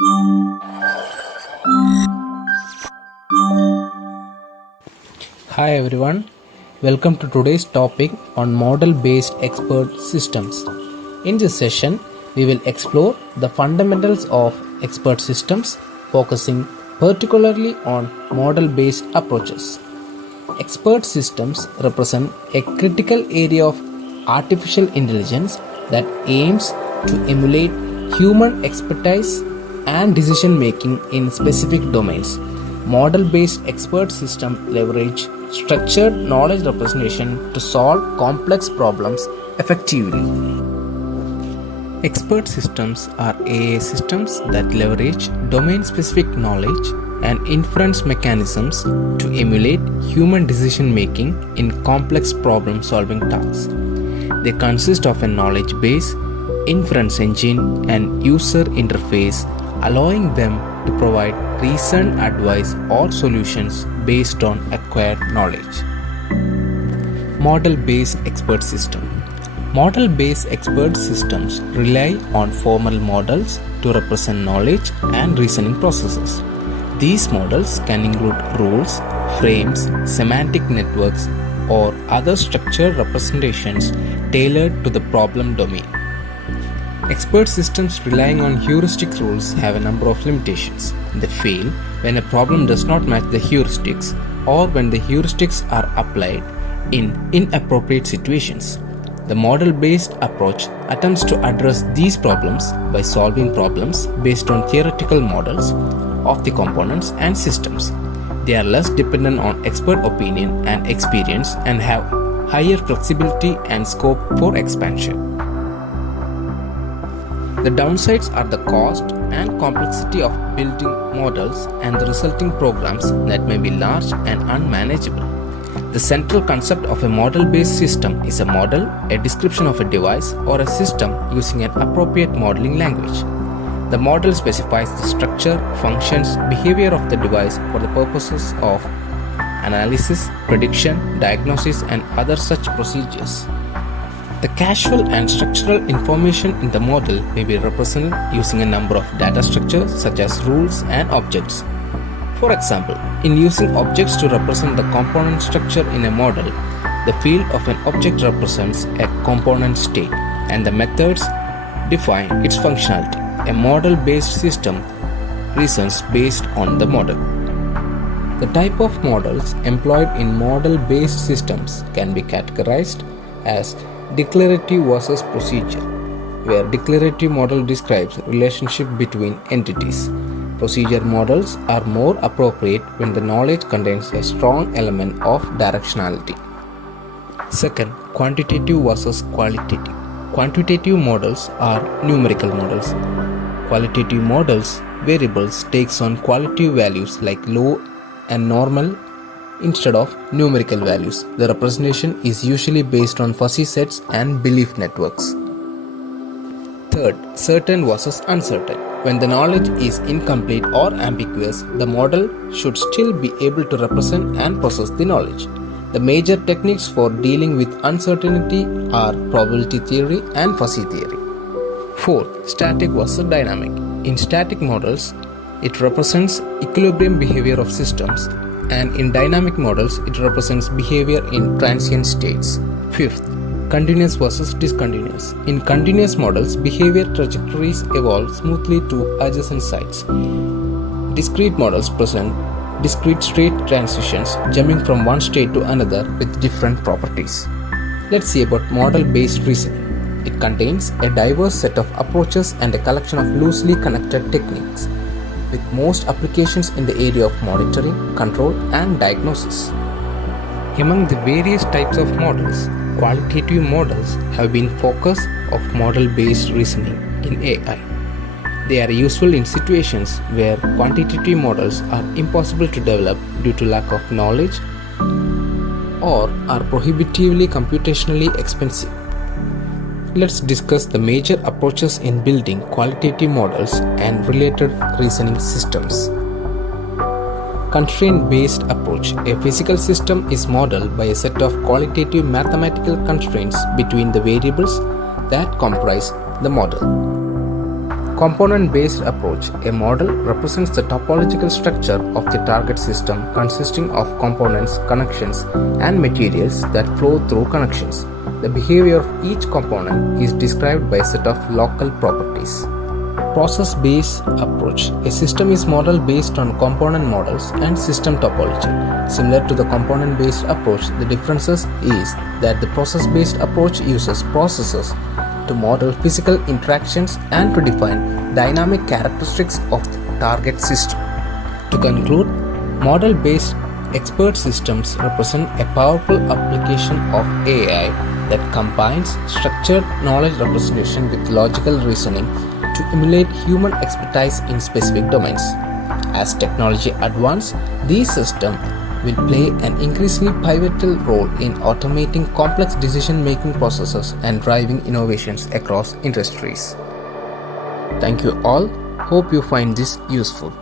Hi everyone, welcome to today's topic on model-based expert systems. In this session, we will explore the fundamentals of expert systems, focusing particularly on model-based approaches. Expert systems represent a critical area of artificial intelligence that aims to emulate human expertise and decision making in specific domains. Model-based expert systems leverage structured knowledge representation to solve complex problems effectively. Expert systems are AI systems that leverage domain-specific knowledge and inference mechanisms to emulate human decision making in complex problem-solving tasks. They consist of a knowledge base, inference engine, and user interface, allowing them to provide reasoned advice or solutions based on acquired knowledge. Model-based expert system. Model-based expert systems rely on formal models to represent knowledge and reasoning processes. These models can include rules, frames, semantic networks, or other structured representations tailored to the problem domain. Expert systems relying on heuristic rules have a number of limitations. They fail when a problem does not match the heuristics or when the heuristics are applied in inappropriate situations. The model-based approach attempts to address these problems by solving problems based on theoretical models of the components and systems. They are less dependent on expert opinion and experience and have higher flexibility and scope for expansion. The downsides are the cost and complexity of building models and the resulting programs that may be large and unmanageable. The central concept of a model-based system is a model, a description of a device, or a system using an appropriate modeling language. The model specifies the structure, functions, behavior of the device for the purposes of analysis, prediction, diagnosis, and other such procedures. The causal and structural information in the model may be represented using a number of data structures such as rules and objects. For example, in using objects to represent the component structure in a model, the field of an object represents a component state and the methods define its functionality. A model-based system reasons based on the model. The type of models employed in model-based systems can be categorized as declarative versus procedure, where declarative model describes relationship between entities. Procedure models are more appropriate when the knowledge contains a strong element of directionality. Second, quantitative versus qualitative. Quantitative models are numerical models. Qualitative models, variables takes on qualitative values like low and normal instead of numerical values. The representation is usually based on fuzzy sets and belief networks. Third, certain versus uncertain. When the knowledge is incomplete or ambiguous, the model should still be able to represent and process the knowledge. The major techniques for dealing with uncertainty are probability theory and fuzzy theory. Fourth, static versus dynamic. In static models, it represents equilibrium behavior of systems, and in dynamic models, it represents behavior in transient states. Fifth, continuous versus discontinuous. In continuous models, behavior trajectories evolve smoothly to adjacent sites. Discrete models present discrete state transitions, jumping from one state to another with different properties. Let's see about model-based reasoning. It contains a diverse set of approaches and a collection of loosely connected techniques, with most applications in the area of monitoring, control, and diagnosis. Among the various types of models, qualitative models have been focus of model-based reasoning in AI. They are useful in situations where quantitative models are impossible to develop due to lack of knowledge or are prohibitively computationally expensive. Let's discuss the major approaches in building qualitative models and related reasoning systems. Constraint-based approach. A physical system is modeled by a set of qualitative mathematical constraints between the variables that comprise the model. Component-based approach. A model represents the topological structure of the target system consisting of components, connections, and materials that flow through connections. The behavior of each component is described by a set of local properties. Process-based approach. A system is modeled based on component models and system topology. Similar to the component-based approach, the differences is that the process-based approach uses processes to model physical interactions and to define dynamic characteristics of the target system. To conclude, model-based expert systems represent a powerful application of AI that combines structured knowledge representation with logical reasoning to emulate human expertise in specific domains. As technology advances, these systems will play an increasingly pivotal role in automating complex decision-making processes and driving innovations across industries. Thank you all. Hope you find this useful.